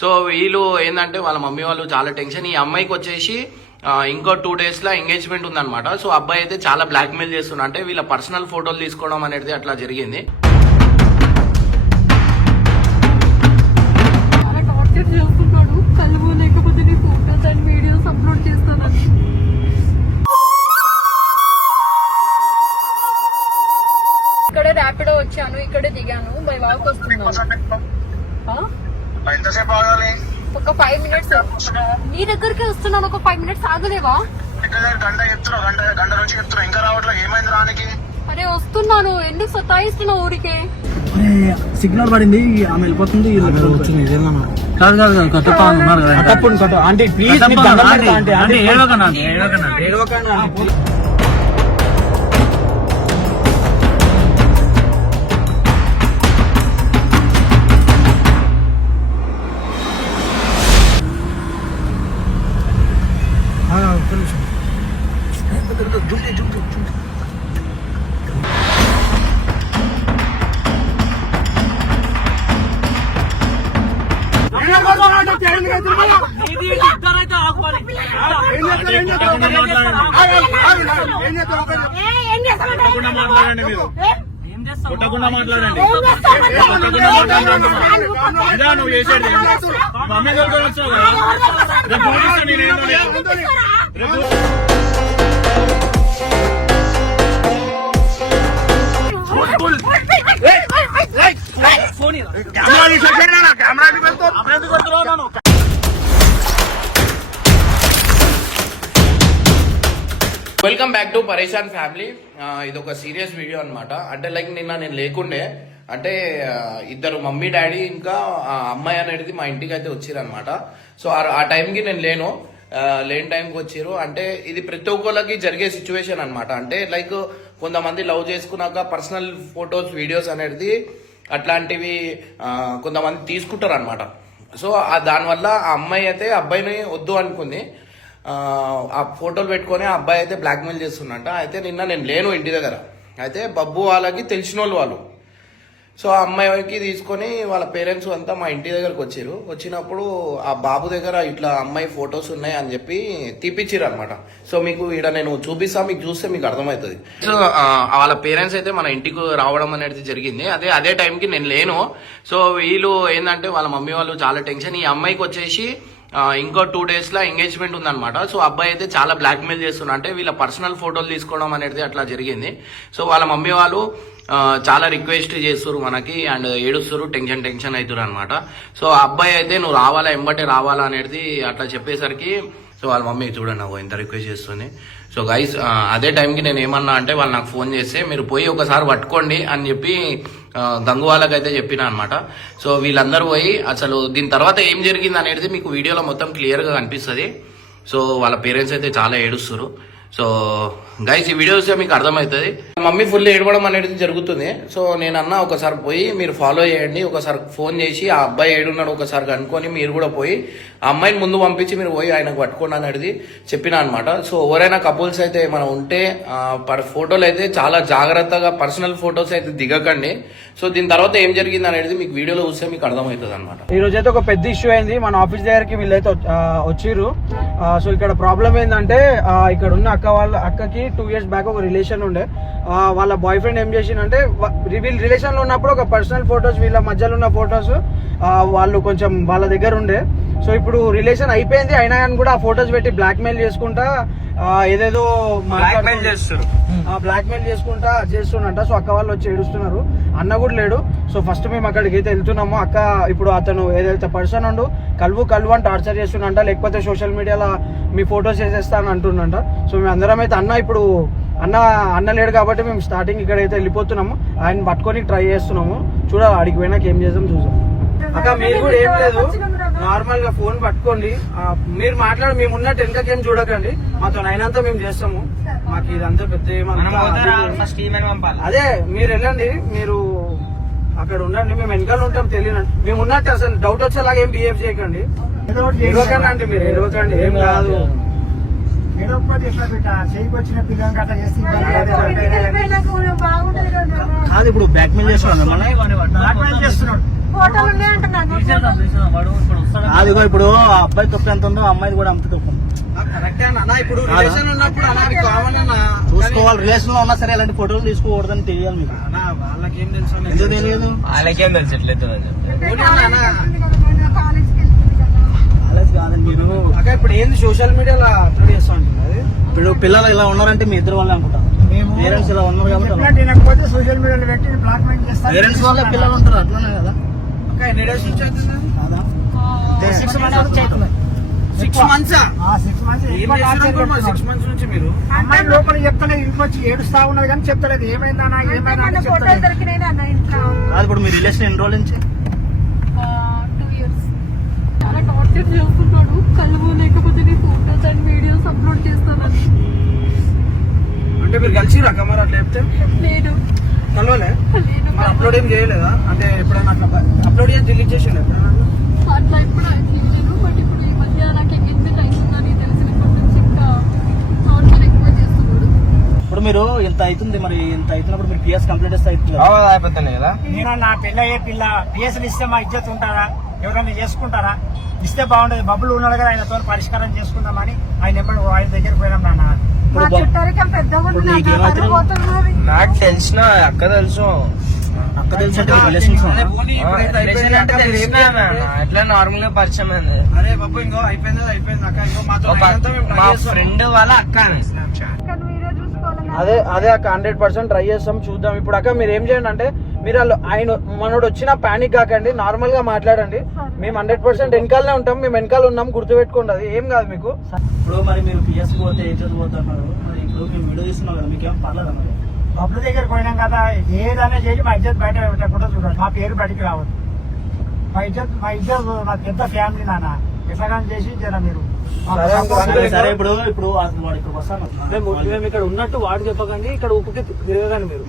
So వీళ్ళు ఏంటంటే వాళ్ళ మమ్మీ వాళ్ళు చాలా టెన్షన్. ఈ అమ్మాయికి వచ్చేసి ఇంకో 2 days లో ఎంగేజ్మెంట్ ఉందన్నమాట. సో అబ్బాయి అయితే చాలా బ్లాక్మెయిల్ చేస్తున్నా, అంటే వీళ్ళ పర్సనల్ ఫోటోలు తీసుకోవడం అనేది అట్లా జరిగింది. ఇక్కడ ర్యాపిడో వచ్చాను, ఇక్కడే దిగాను, బై వాక్ వస్తున్నాను. ఒక 5 minutes నీ దగ్గరికి వస్తున్నాను. ఒక 5 minutes ఆగలేవా? అరే వస్తున్నాను, ఎందుకు సతాయిస్తున్నావు ఊరికే? సిగ్నల్ పడింది, ఆమె వెళ్ళిపోతుంది. కాదు కాదు కట్టు ఆంటీ ప్లీజ్ కొట్టకుండా మాట్లాడండి. నువ్వు చేసేది వెల్కమ్ బ్యాక్ టు పరేషాన్ ఫ్యామిలీ. ఇది ఒక సీరియస్ వీడియో అనమాట. అంటే లైక్ నిన్న నేను లేకుండే, అంటే ఇద్దరు మమ్మీ డాడీ ఇంకా అమ్మాయి అనేది మా ఇంటికి అయితే వచ్చిరనమాట. సో ఆ టైంకి నేను లేని టైంకి వచ్చిర్రు. అంటే ఇది ప్రతి ఒక్కరికి జరిగే సిచ్యువేషన్ అనమాట. అంటే లైక్ కొంతమంది లవ్ చేసుకున్నాక పర్సనల్ ఫొటోస్ వీడియోస్ అనేది అట్లాంటివి కొంతమంది తీసుకుంటారు అనమాట. సో దానివల్ల ఆ అమ్మాయి అయితే అబ్బాయిని వద్దు అనుకుంది. ఆ ఫోటోలు పెట్టుకొని ఆ అబ్బాయి అయితే బ్లాక్మెయిల్ చేస్తున్నట్ట. అయితే నిన్న నేను లేను ఇంటి దగ్గర. అయితే బబ్బు వాళ్ళకి తెలిసిన వాళ్ళు. సో ఆ అమ్మాయికి తీసుకొని వాళ్ళ పేరెంట్స్ అంతా మా ఇంటి దగ్గరకు వచ్చారు. వచ్చినప్పుడు ఆ బాబు దగ్గర ఇట్లా అమ్మాయి ఫొటోస్ ఉన్నాయి అని చెప్పి తీపిచ్చిరు అనమాట. సో మీకు ఇక్కడ నేను చూపిస్తా, మీకు చూస్తే మీకు అర్థమవుతుంది. సో వాళ్ళ పేరెంట్స్ అయితే మన ఇంటికి రావడం అనేది జరిగింది. అదే టైంకి నేను లేను. సో వీళ్ళు ఏంటంటే వాళ్ళ మమ్మీ వాళ్ళు చాలా టెన్షన్. ఈ అమ్మాయికి వచ్చేసి ఇంకో 2 days లో ఎంగేజ్మెంట్ ఉందన్నమాట. సో అబ్బాయి అయితే చాలా బ్లాక్మెయిల్ చేస్తున్నా, అంటే వీళ్ళ పర్సనల్ ఫోటోలు తీసుకోవడం అనేది అట్లా జరిగింది. సో వాళ్ళ మమ్మీ వాళ్ళు చాలా రిక్వెస్ట్ చేస్తారు మనకి, అండ్ ఏడుస్తారు, టెన్షన్ అవుతారు అనమాట. సో ఆ అబ్బాయి అయితే నువ్వు రావాలా, ఎంబటే రావాలా అనేది అట్లా చెప్పేసరికి సో వాళ్ళ మమ్మీ చూడండి నాకు ఎంత రిక్వెస్ట్ చేస్తుంది. సో గైస్ అదే టైంకి నేను ఏమన్నా అంటే వాళ్ళు నాకు ఫోన్ చేస్తే మీరు పోయి ఒకసారి పట్టుకోండి అని చెప్పి గంగు వాళ్ళకైతే చెప్పిన అనమాట. సో వీళ్ళందరూ పోయి అసలు దీని తర్వాత ఏం జరిగింది అనేది మీకు వీడియోలో మొత్తం క్లియర్గా కనిపిస్తుంది. సో వాళ్ళ పేరెంట్స్ అయితే చాలా ఏడుస్తారు. సో గైస్ ఈ వీడియో చూస్తే మీకు అర్థమవుతుంది. మమ్మీ ఫుల్ ఏడవడం అనేది జరుగుతుంది. సో నేను అన్నా ఒకసారి పోయి మీరు ఫాలో చేయండి, ఒకసారి ఫోన్ చేసి ఆ అబ్బాయి ఏడున్నాడు ఒకసారి కనుక్కొని మీరు కూడా పోయి ఆ అమ్మాయిని ముందు పంపించి మీరు పోయి ఆయనకు పట్టుకోండి అనేది చెప్పిన అనమాట. సో ఎవరైనా కపుల్స్ అయితే మనం ఉంటే ఫోటోలు అయితే చాలా జాగ్రత్తగా పర్సనల్ ఫొటోస్ అయితే దిగకండి. సో దీని తర్వాత ఏం జరిగింది అనేది మీకు వీడియోలో చూస్తే మీకు అర్థమవుతుంది అనమాట. ఈ రోజు అయితే ఒక పెద్ద ఇష్యూ అయింది. మన ఆఫీస్ దగ్గరికి వీళ్ళైతే వచ్చిర్రు. సో ఇక్కడ ప్రాబ్లం ఏంటంటే ఇక్కడ ఉన్న అక్కకి 2 years బ్యాక్ ఒక రిలేషన్ ఉండే. వాళ్ళ బాయ్ ఫ్రెండ్ ఏం చేసిందంటే వీళ్ళు రిలేషన్ లో ఉన్నప్పుడు ఒక పర్సనల్ ఫొటోస్, వీళ్ళ మధ్యలో ఉన్న ఫొటోస్ వాళ్ళు కొంచెం వాళ్ళ దగ్గర ఉండే. సో ఇప్పుడు రిలేషన్ అయిపోయింది అయినా కానీ కూడా ఆ ఫొటోస్ పెట్టి బ్లాక్మెయిల్ చేసుకుంటా ఏదేదో బ్లాక్మెయిల్ చేసుకుంటా చేస్తున్నట్ట. సో అక్క వాళ్ళు వచ్చి ఏడుస్తున్నారు, అన్న కూడా లేడు. సో ఫస్ట్ మేము అక్కడికి అయితే వెళ్తున్నాము. అక్క ఇప్పుడు అతను ఏదైతే పర్సన్ ఉండు కలువు అని టార్చర్ చేస్తున్నంట, లేకపోతే సోషల్ మీడియాలో మీ ఫొటోస్ వేసేస్తా అని అంటున్నంట. సో మేము అందరం అయితే అన్న లేడు కాబట్టి మేము స్టార్టింగ్ ఇక్కడైతే వెళ్ళిపోతున్నాము. ఆయన పట్టుకొని ట్రై చేస్తున్నాము. చూడాలి ఆడికి పోయినాక ఏం చేద్దాం చూసాం. అక్క మీరు కూడా ఏం లేదు, నార్మల్ గా ఫోన్ పట్టుకోండి, మీరు మేము ఉన్నట్టు వెనకకేం చూడకండి, మాతో అయినంతా మేము చేస్తాము. మాకు ఇదంతా పెద్ద అదే మీరు వెళ్ళండి, మీరు అక్కడ ఉండండి, మేము వెనకాల ఉంటాం. తెలియనండి మేము ఉన్నట్టు అసలు డౌట్ వచ్చేలాగా ఏం బిహేవ్ చేయకండి. ఎడవకండి అంటే మీరు ఎడవకండి, ఏం కాదు. కాదు ఇప్పుడు బ్లాక్మెయిల్ చేస్తున్నాడు. ఫోటోలు ఉన్నాయి అంటున్నాను. అదిగో ఇప్పుడు ఆ అబ్బాయి తప్పు ఎంత ఉందో అమ్మాయిది కూడా అంత తప్పు ఉంది. కరెక్టే అన్న. ఇప్పుడు రిలేషన్ ఉన్నప్పుడు అన్న అది కామన్ అన్న. చూసుకోవాలి, రిలేషన్ లో ఉన్నా సరే ఇలాంటి ఫోటోలు తీసుకోకూడదని తెలియాలి మీకు. అన్న వాళ్ళకేం తెలుసు అన్న. ఎందుకు తెలియదు? వాళ్ళకేం తెలిసట్లేదు కాలేజ్ కాదండి మీరు. అక్క ఇప్పుడు ఏంది సోషల్ మీడియాలో అప్లోడ్ చేస్తా ఉంటుంది అది. ఇప్పుడు పిల్లలు ఇలా ఉన్నారంటే మీ ఇద్దరు వాళ్ళే అనుకుంటారు. పేరెంట్స్ ఇలా ఉన్నారు కాబట్టి సోషల్ మీడియాలో పెట్టి బ్లాక్ మెయిల్ చేస్తారు. పేరెంట్స్ వాళ్ళే పిల్లలు ఉంటారు, అట్లనే కదా. అక్క ఎన్ని డేస్ నుంచి అవుతుంది? కాదా? 6 months అవుతుంది. 6 months 6 months నుంచి మీరు అమ్మాయి లోపల చెప్తలేదు, ఇంటికి వచ్చి ఏడుస్తా ఉన్నది కానీ చెప్తలేదు ఏమైందా ఏమైనా ఫోటోలు దొరికినాయి అన్న ఇంట్లో. కాదు, ఇప్పుడు మీ రిలేషన్ ఎన్ని రోజుల నుంచి? 2 years. చాలా టార్చర్ చేస్తున్నాడు. కలువు లేకపోతే నీ ఫోటోస్ అండ్ వీడియోస్ అప్లోడ్ చేస్తానని. అంటే మీరు కలిసి రకమారు అట్లా చెప్తే లేదు కలవలే లేదు మరి అప్లోడ్ ఏం చేయలేదా? అంటే ఎప్పుడైనా అట్లా అప్లోడ్ చేసి డిలీట్ చేసేది ఎప్పుడైనా? అట్లా ఎప్పుడు చేయలేదు. బట్ ఇప్పుడు ఈ మధ్య నాకు ఎంగేజ్మెంట్ అయిందని తెలిసినప్పటి నుంచి ఇంకా టార్చర్ ఎక్కువ చేస్తున్నాడు. ఇప్పుడు మీరు ఇంత అవుతుంది, మరి ఇంత అవుతున్నప్పుడు మీరు పిఎస్ కంప్లీట్ చేస్తే అవుతుంది. అయిపోతాను కదా. నేను నా పిల్ల ఏ పిల్ల పిఎస్లు ఇస్తే మా ఇజ్జత్ ఉంటారా? ఎవరైనా చేసుకుంటారా? ఇస్తే బాగుండదు. బబ్బులు ఉన్నాడు కదా, ఆయనతో పరిష్కారం చేసుకుందామని ఆయన ఎప్పుడు ఆయన దగ్గరికి పోయినాం నాన్న. మా చుట్టారికం పెద్దగా ఉంది నాన్న. పరువు పోతున్నది. నాకు తెలిసిన అక్క తెలుసు, అక్క తెలిసి రిలేషన్స్ ఎట్లా నార్మల్ గా పరిచయం అయింది. అరే బాబు ఇంకో అయిపోయింది అయిపోయింది అక్క. ఇంకో మాతో అయినంత మేము try మా చేస్తాం. ఫ్రెండ్ వాళ్ళ అక్క కానీ మీరే చూసుకోవాలన్నా. అదే అక్క 100% ట్రై చేస్తాం, చూద్దాం. ఇప్పుడు అక్క మీరు ఏం చేయండి అంటే మీరు ఆయన మనోడు వచ్చిన పానిక్ కాకండి, నార్మల్ గా మాట్లాడండి. మేము 100% వెనకాలనే ఉంటాం, మేము వెనకాల ఉన్నాం, గుర్తుపెట్టుకోండి. అది ఏం కాదు మీకు. ఇప్పుడు మరి మీరు పిఎస్ పోతే ఇజ్జత్ పోతున్నారు, మరి ఇప్పుడు మేము వీడియో తీస్తున్నాం కదా, మీకేం పర్లేదా మరి? బబ్బుల దగ్గరికి పోయినాం కదా, ఏదైనా చేసి మా ఇజ్జత్ బయట పెట్టకుండా చూడండి. మా పేరు బయటికి రావద్దు. మా ఇజ్జత్ నాకు పెద్ద ఫ్యామిలీ నాన్న. ఎట్లా చేసి జర మీరు సరే ఇప్పుడు వాడు ఇక్కడికి వస్తాను. మేము ఇక్కడ ఉన్నట్టు వాడు చెప్పకండి, ఇక్కడ ఊపికి తిరగకండి మీరు.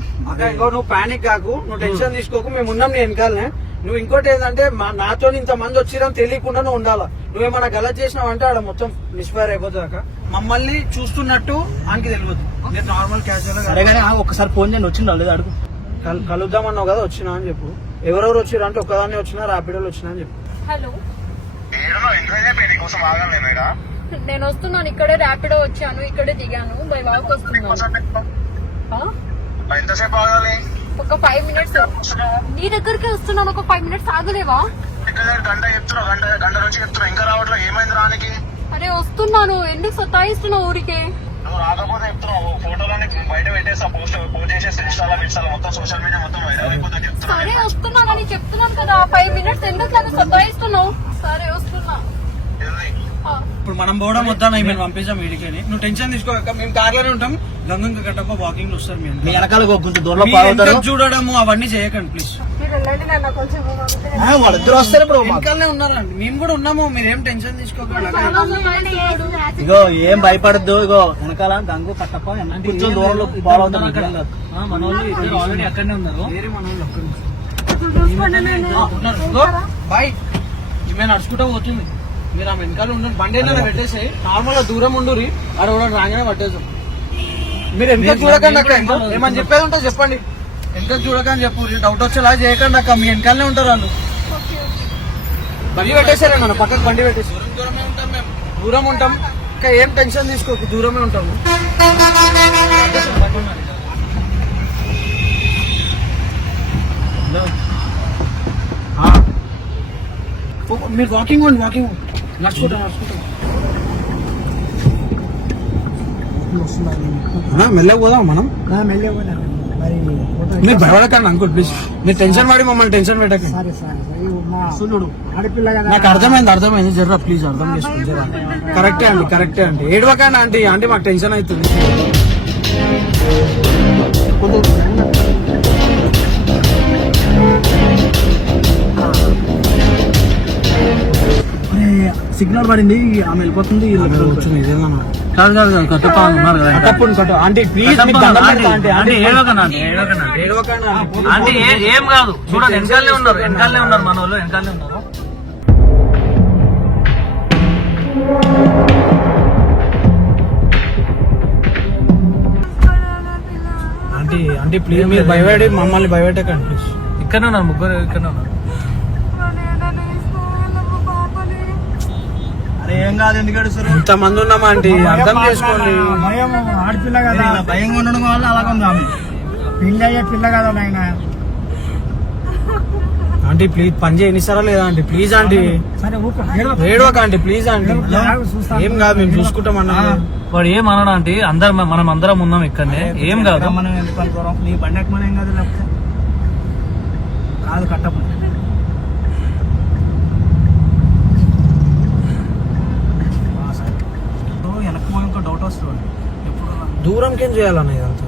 ఇంకో నువ్వు పానిక్ కాకు, నువ్వు టెన్షన్ తీసుకోకు, మేము ఉన్నాం నీ వెనకాలనే. నువ్వు ఇంకోటి ఏంటంటే నాతో ఇంత మంది వచ్చిరని తెలియకుండా నువ్వు ఉండాలా. నువ్వేమన్నా గలత్ చేసినావు అంటే ఆడ మొత్తం మిస్ఫైర్ అయిపోతుంది అక్క. మమ్మల్ని చూస్తున్నట్టు ఆయనకి తెలియదు. నేను నార్మల్ క్యాజువల్ సరే కానీ ఒకసారి ఫోన్ చేయండి, వచ్చిందా లేదా అడుగు. కలుద్దామన్నావు కదా, వచ్చినా అని చెప్పు. ఎవరెవరు వచ్చిరా అంటే ఒక్కదాన్ని వచ్చినా, ర్యాపిడోలో వచ్చినా అని చెప్పు. హలో, నేను వస్తున్నాను. ఇక్కడే ర్యాపిడో వచ్చాను, ఇక్కడే దిగాను. బై వాక్ వస్తున్నాను. ఒక 5 minutes. నీ దగ్గరికి వస్తున్నాను, ఒక 5 minutes ఆగలేవా? గంట నుంచి చెప్తున్నా, ఇంకా రావట్లేదు. ఏమైంది రానికి? అరే వస్తున్నాను, ఎందుకు సతాయిస్తున్నావు ఊరికే? నువ్వు రాకపోతే చెప్తున్నావు. ఫోటోలన్నీ బయట పెట్టేస్తా, పోస్ట్ చేసేసి ఇన్స్టాలో మొత్తం సోషల్ మీడియా మొత్తం వైరల్ అయిపోతుంది చెప్తున్నా. సరే వస్తున్నానని చెప్తున్నాను కదా, 5 minutes ఎందుకు నన్ను సతాయిస్తున్నావు? సరే వస్తున్నా. ఇప్పుడు మనం పోవడం వద్దా, మేము పంపించాం వీడికి. నువ్వు టెన్షన్ తీసుకోక, మేము కార్లోనే ఉంటాం. గంగ గట్టప్ప వాకింగ్ లో వస్తారు. మీ వెనకాల కొంచెం దూరంలో మీ పావుతారు. వెనక చూడడము అవన్నీ చేయకండి ప్లీజ్. మీరు వెళ్ళండి నాన్న, కొంచెం వాళ్ళిద్దరు వస్తారు ఇప్పుడు. వెనకాలనే ఉన్నారండి, మేము కూడా ఉన్నాము. మీరేం టెన్షన్ తీసుకోకండి. ఇగో ఏం భయపడద్దు. ఇగో వెనకాల గంగు కట్టప్ప కొంచెం దూరంలో ఫాలో అవుతారు. మన వాళ్ళు ఇద్దరు ఆల్రెడీ అక్కడనే ఉన్నారు. వేరే మన వాళ్ళు ఒక్కరు బాయ్. మేము నడుచుకుంటా పోతుంది, మీరు ఆ వెనకాల ఉండండి. బండి అయినా పెట్టేసి నార్మల్ గా దూరం ఉండురి. ఆడ కూడా రాగానే పట్టేసాం. మీరు ఎంత చూడకండి అక్క. ఏమని చెప్పేది ఉంటే చెప్పండి. ఎంత చూడకని చెప్పు. డౌట్ వచ్చేలా చేయకండి అక్క, మీ వెనకాలనే ఉంటారు వాళ్ళు. బండి పెట్టేసారే నన్ను పక్కకు, బండి పెట్టేసి. దూరమే ఉంటాం, మేము దూరం ఉంటాం. ఇంకా ఏం టెన్షన్ తీసుకోకు, దూరమే ఉంటాము. మీరు వాకింగ్ ఉండి, వాకింగ్ నడుచుకుంటాం. మెల్లగా పోదాం మనం. మీరు భయపడకండి అంకుల్ ప్లీజ్. మీరు టెన్షన్ పడి మమ్మల్ని టెన్షన్ పెట్టకండి. ఆడపిల్ల కదా. నాకు అర్థమైంది జర్రా ప్లీజ్ అర్థం చేసుకోండి జరా. కరెక్టే అండి ఏడవకండి ఆంటీ. ఆంటీ మాకు టెన్షన్ అవుతుంది. సిగ్నల్ పడింది, ఆమె వెళ్ళిపోతుంది. కట్టప్ప ఉన్నారు కదా. ఆంటీ ప్లీజ్ అంటే ఏం కాదు, చూడండి వెనకాలనే ఉన్నారు మన వాళ్ళు, వెనకాలనే ఉన్నారు. ఆంటీ ప్లీజ్ మీరు భయపడి మమ్మల్ని భయపెట్టకండి ప్లీజ్. ఇక్కడనే ఉన్నారు, ముగ్గురు ఇక్కడనే ఉన్నారు. ఏం కాదు, ఎందుకు ఏడుస్తారు? ఇంత మంది ఉన్నామా ఆంటీ, అర్థం చేసుకోండి. భయం ఆడపిల్ల కదా, ఇలా భయంగా ఉండడం వల్ల అలాగ ఉంది ఆమె. పిల్ల అయ్యే పిల్ల కదా నాయన. ఆంటీ ప్లీజ్ పని చేయనిస్తారా లేదా ఆంటీ? ప్లీజ్ ఆంటీ, సరే ఊరుకో, ఏడవక ఆంటీ, ప్లీజ్ ఆంటీ. ఏం కాదు, మేము చూసుకుంటాం అన్నా. వాడు ఏమన్నాడు అంటే మనం అందరం ఉన్నాం ఇక్కడనే, ఏం కాదు. మనం ఎందుకు అనుకోవడం? నీ బండి ఎక్కమని ఏం కాదు, లేకపోతే కాదు కట్టపు. వెనక్కి పోయి ఇంకో డౌట్ వస్తుంది. ఎప్పుడు దూరంకేం చేయాలన్న ఇదంతా?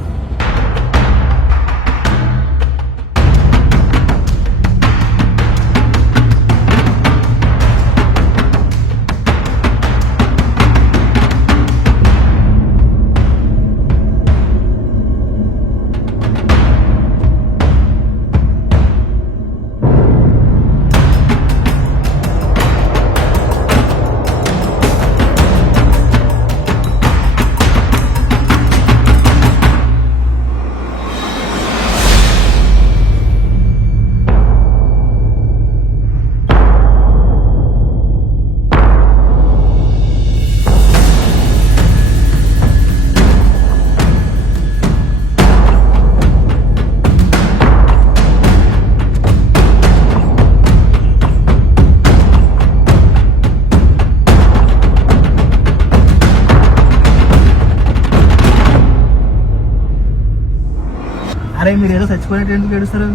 అరే మీరు ఏదో చచ్చిపోయినట్టు ఎందుకు ఏడుస్తారు?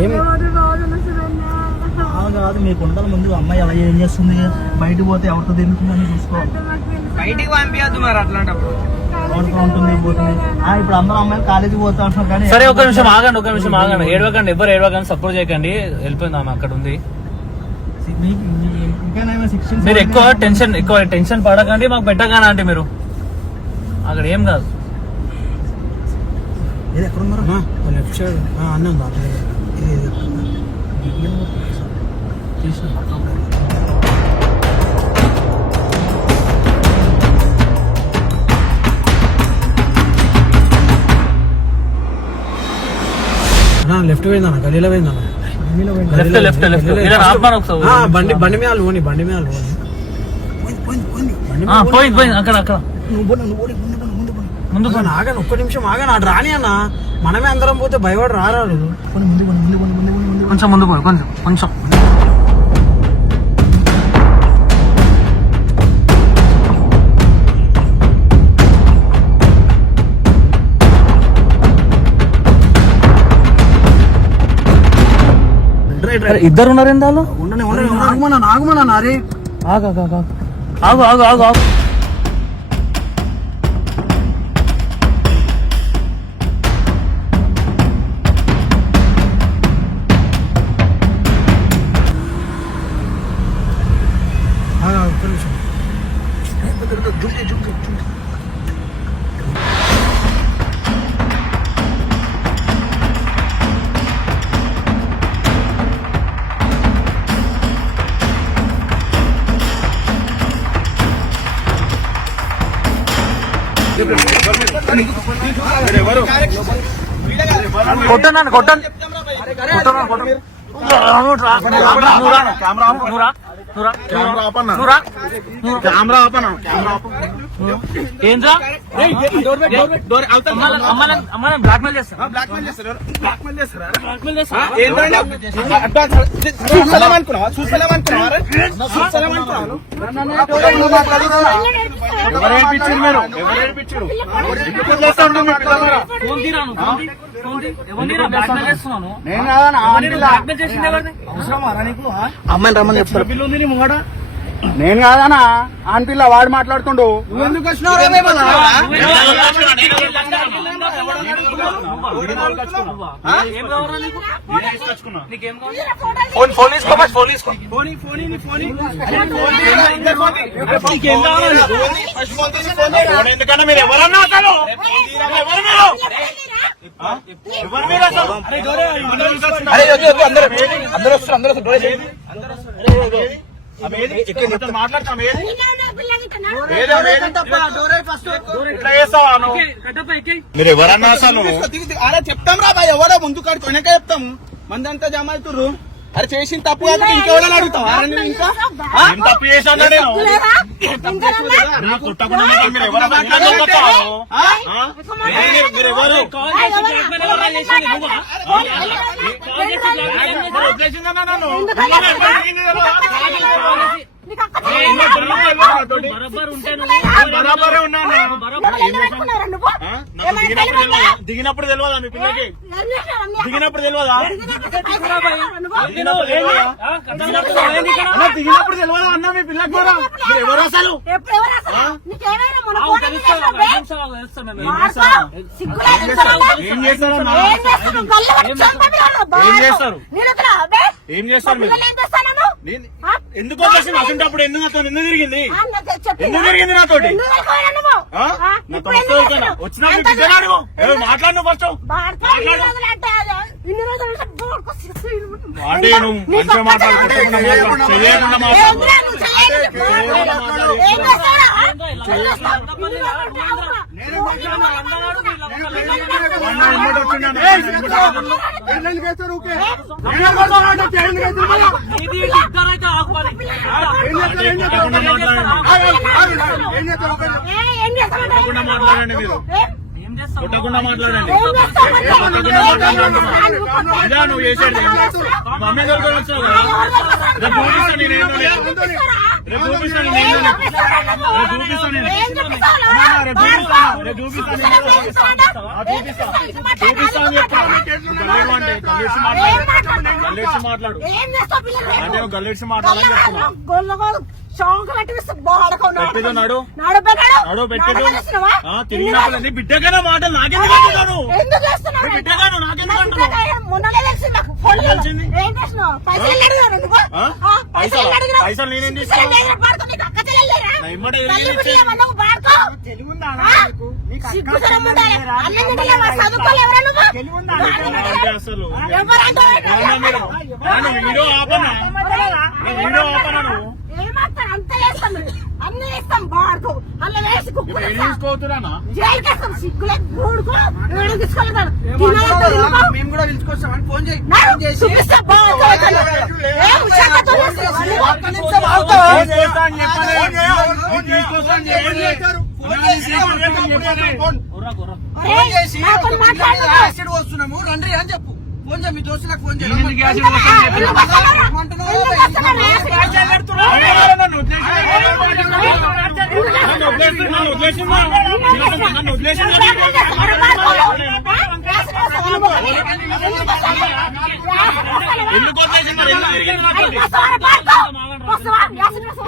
ఏం కాదు, మీకు ఉండాల ముందు అమ్మాయి అలా ఏం చేస్తుంది, బయటకు పోతే ఎవరితో తిరుగుతుందని చూసుకోవాలి. బయటికి పంపించద్దు మరి అట్లాంటప్పుడు. ఎవరితో ఉంటుంది పోతుంది. ఇప్పుడు అందరూ అమ్మాయిలు కాలేజీకి పోతా అంటున్నారు కానీ. సరే ఒక నిమిషం ఆగండి, ఏడవకండి, ఎవరు ఏడవకండి, సపోర్ట్ చేయకండి, వెళ్ళిపోయింది ఆమె అక్కడ ఉంది. మీరు ఎక్కువ టెన్షన్ పడకండి, మాకు పెట్టగానే అంటే మీరు అక్కడ ఏం కాదు. ఏది ఎక్కడున్నారు? లెఫ్ట్ సైడ్ అన్నీ ఉందా? లెఫ్ట్ పోయిందన్న, గలీలో పోయిందన్న. లెఫ్ట్ ఇలా ఆపమని ఒకసారి. బండి మీద పోని, బండి మీద పోయింది అక్కడ ముందు ఆగను, ఒక్క నిమిషం ఆగను. అటు రాని అన్న, మనమే అందరం పోతే భయపడి రారాడు. కొంచెం ముందు పోయి, కొంచెం ఇద్దరు ఉన్నారు ఏంటి వాళ్ళు? ఆగమన్నా అరే. ఆగు ఒక్క నిమిషం. కొట్టండి ఏంద్రా అమ్మాయిని బ్లాక్మెయిల్ చేస్తారు. అమ్మాయిని రమ్మని చెప్తారు. నేను కాదనా ఆన్పిల్ల వాడు మాట్లాడుతుండు. నువ్వు ఎందుకు వచ్చినావు? ఎందుకన్నా మీరు ఎవరన్నా అసలు మాట్లాడతాం. మీరు ఎవరన్నా అసలు అరే చెప్తాం రా బాయ్, ఎవరో ముందు కాడికి వెనక చెప్తాము. మందంతా జమ అవుతుర్రు. అరే చేసిన తప్పు కాకపోతే ఇంకెవరైనా అడుగుతావా ఇంకా ఏం తప్పు చేశాను నేను నాకు కొట్టకుండా మీరు ఎవరు మాట్లాడుతున్నారు? మీరు ఎవరు వదిలేసిందన్నా నన్ను బరాబర్ ఉంటే బరాబరే ఉన్నాను. దిగినప్పుడు తెలియదా మీ పిల్లకి? దిగినప్పుడు తెలియదా? దిగినప్పుడు తెలియదా అన్న మీ పిల్లకి కూడా? మీరు ఎవరు అసలు? ఏం చేస్తారన్నా? ఏం చేస్తారు మీరు? ఎందుకు వచ్చేసి అసంటప్పుడు ఎందుకు తిరిగింది? ఎందుకు తిరిగింది నాతోటి? నాతో వచ్చినప్పుడు బిడ్డను అడుగు. మాట్లాడు ఫస్ట్. అంటే నువ్వు మంచిగా మాట్లాడుకుంటే తెలియకుండా మాట్లాడండి మీరు. కొట్టకుండా మాట్లాడండి. ఇదా నువ్వు చేసేది? మమ్మీ దగ్గర వచ్చావు కదా, రేపు చూపిస్తాను నేనేందో. రేపు చూపిస్తాను నేనేందో. రేపు చూపిస్తాను నేను. రేపు చూపిస్తాను చూపిస్తాను చెప్తాను. గల్లేడు అంటే గల్లేసి మాట్లాడు. అంటే నువ్వు గల్లేసి మాట్లాడాలని చెప్తున్నావు. పెట్టిదో నడు పెట్టిదో తిరిగినప్పుడు బిడ్డగానే మాటలు నాకెందుకు అంటున్నాను? బిడ్డగాను నాకెందుకు అంటున్నావు? పైసలు నేనేం తీసుకోవాలి? అసలు వీడియో ఆపనా? వీడియో ఆపనా నువ్వు? అంత చేస్తాం అన్ని చేస్తాం బాడుకో అలా వేసి తీసుకోవచ్చురానా? జైలుకేస్తాం సిగ్గులే గూడుకో వీడు తీసుకెళ్తాడు మేము కూడా పిలుచుకొస్తామని ఫోన్ చేయి. చూపిస్తా బాగుంటుంది యాసిడ్ వస్తున్నాము రండి అని చెప్పు. ఫోన్ చేయి, మీ దోస్తులకు ఫోన్ చేయి.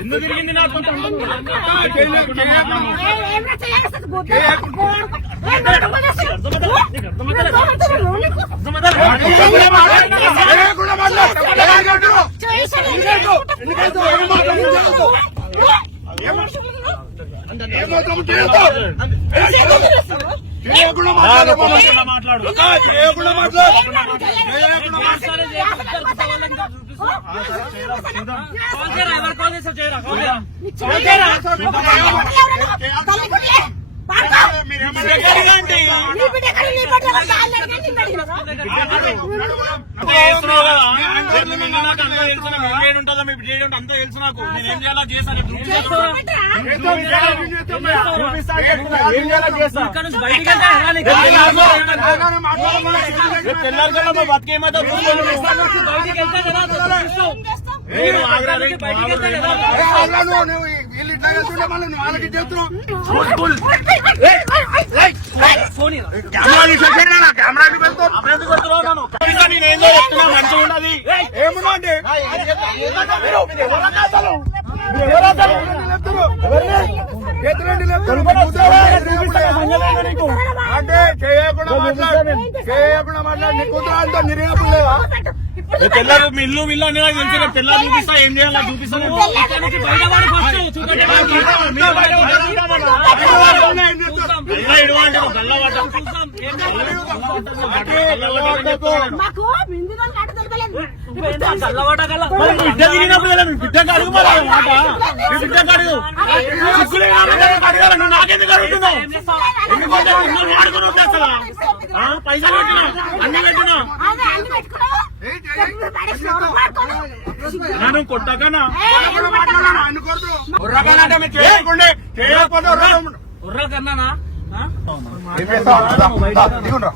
ఎందుకు తిరిగింది నాకు? మాట్లాడు. ఉంటుందో మీ బిడ్డ అంతా తెలుసు నాకు. నేనేం చేయాలో చేస్తాను. తెల్లారికల్లా మా బతికేమైతే నేనేందో చెప్తున్నా మంచిగా ఉన్నది. ఏమున్నా అంటే అంటే చేయకుండా మాట్లాడి నీ కూతురు నిర్ణయం లేవా? తెల్లారు మిల్లు మిల్లు అని నాకు తెలిసి తెల్లారు చూపిస్తా. ఏం చేయాలి చూపిస్తాను. బిడ్డ తిరిగినప్పుడు బిడ్డకు అడుగు మాట బిడ్డకు అడుగు. నాకెందుకు అడుగుతున్నావు? ఎందుకంటే ఆడుకుని ఉంటా అసలు. పైసలు పెట్టినా అన్ని పెట్టినా నేను కొట్టగానా ఉర్రగానంటే మీరు చేయకుండే చేయకపోతే ఉర్రా కన్నానా ఏం చేస్తావు? దా, దిగుండ్రా.